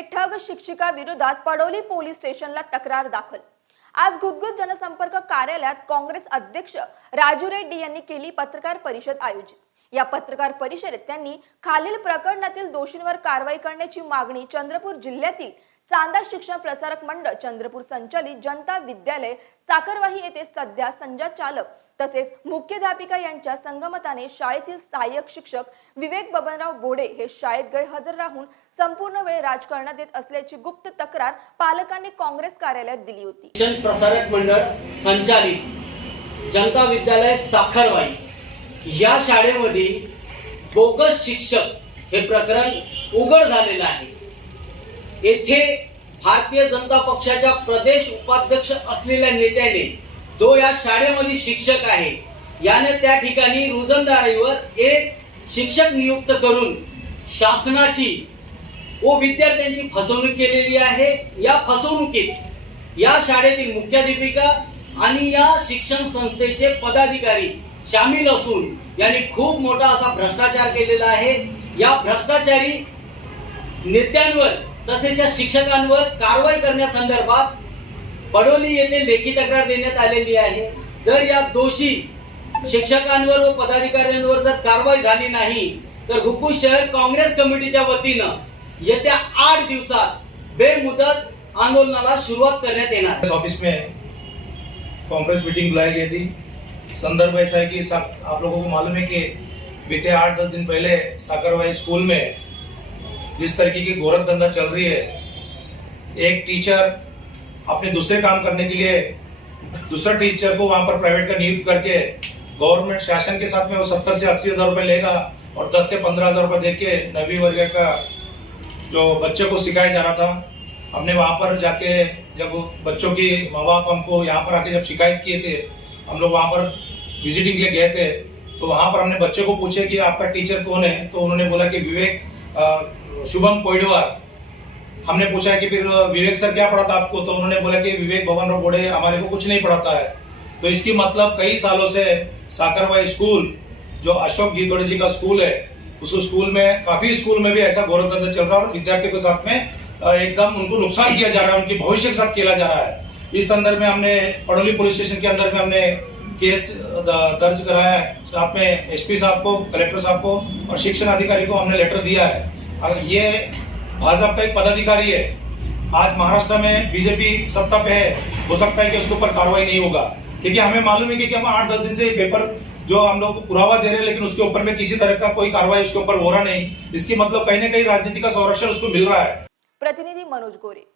येथे ठग शिक्षिका विरोधात पडोली पोलीस स्टेशनला तक्रार दाखल। आज गुदगुद जनसंपर्क कार्यालयात काँग्रेस अध्यक्ष राजू रेड्डी यांनी केली पत्रकार परिषद आयोजित। या पत्रकार परिषदेत त्यांनी खालील प्रकरणातील दोषींवर कारवाई करण्याची मागणी चंद्रपूर जिल्ह्यातील चांदा शिक्षण प्रसारक मंडळ चंद्रपूर संचालित जनता विद्यालय साखरवाही येथे सध्या संचालक तसेच मुख्याध्यापिका यांच्या संगमताने शाळेतील सहाय्यक शिक्षक विवेक बबनराव बोडे हे शाळेत गैरहजर राहून संपूर्ण वेळ राजकारणात देत असल्याची गुप्त तक्रार पालकांनी काँग्रेस कार्यालयात दिली होती। शिक्षण प्रसारक मंडळ संचालित जनता विद्यालय साखरवाही या शाळेमध्ये बोगस शिक्षक हे प्रकरण उघड झालेलं आहे। येथे भारतीय जनता पक्षाच्या प्रदेश उपाध्यक्ष असलेल्या नेत्याने जो या शाळेमध्ये शिक्षक आहे याने त्या ठिकाणी रोजंदारीवर एक शिक्षक नियुक्त करून शासनाची व विद्यार्थ्यांची फसवणूक केलेली आहे। या फसवणुकीत या शाळेतील मुख्याध्यापिका आणि या शिक्षण संस्थेचे पदाधिकारी शामिल असून यांनी खूप मोठा असा भ्रष्टाचार केलेला आहे। या भ्रष्टाचारी नेत्यांवर तसेच या शिक्षकांवर कारवाई करण्यासंदर्भात पडोली येथे लेखी तक्रार देण्यात आलेली आहे। जर या दोषी शिक्षकांवर व पदाधिकाऱ्यांवर जर कारवाई झाली नाही तर गुदगुद शहर काँग्रेस कमिटीच्या वतीनं येत्या 8 दिवसात बेमुदत आंदोलनाला सुरुवात करण्यात येणार। इस ऑफिस में कांग्रेस मीटिंग बुलाई गई थी। संदर्भ ऐसा है कि आप लोगों को मालूम है कि बीते 8-10 दिन पहले साखरवाही स्कूल में जिस तरीके की गोरख धंधा चल रही है, एक टीचर अपने दूसरे काम करने के लिए दूसरा टीचर को वहां पर प्राइवेट का नियुक्त करके गवर्नमेंट शासन के साथ में वो 70 से 80 हजार रुपए लेगा और 10 से 15 हजार रुपए देके 9वीं वर्ग का जो बच्चे को सिखाया जा रहा था। हमने वहां पर जाके जब बच्चों की माँ बाप हमको यहाँ पर आके जब शिकायत किए थे, हम लोग वहां पर विजिटिंग के लिए गए थे, तो वहां पर हमने बच्चे को पूछे कि आपका टीचर कौन है, तो उन्होंने बोला कि विवेक शुभम कोइडवार। हमने पूछा कि फिर विवेक सर क्या पढ़ाता आपको, तो उन्होंने बोला कि विवेक बबनराव बोडे हमारे को कुछ नहीं पढ़ाता है। तो इसकी मतलब कई सालों से साखरवाही स्कूल जो अशोक गीतोड़े जी का स्कूल है, उस स्कूल में काफी स्कूल में भी ऐसा गोरख धंधा चल रहा है और विद्यार्थियों के साथ में एकदम उनको नुकसान किया जा रहा है, उनके भविष्य के साथ खेला जा रहा है। इस संदर्भ में हमने पडोली पुलिस स्टेशन के अंदर में हमने केस दर्ज कराया है। साथ में एसपी साहब को, कलेक्टर साहब को और शिक्षण अधिकारी को हमने लेटर दिया है। ये भाजपा का एक पदाधिकारी है, आज महाराष्ट्र में बीजेपी सत्ता पे है, हो सकता है कि उसके ऊपर कार्रवाई नहीं होगा, क्योंकि हमें मालूम है कि हम 8-10 दिन से पेपर जो हम लोग पुरावा दे रहे हैं लेकिन उसके ऊपर में किसी तरह का कोई कार्रवाई उसके ऊपर हो रहा नहीं। इसकी मतलब कहीं ना कहीं राजनीति का संरक्षण उसको मिल रहा है। प्रतिनिधि मनोज गोरे।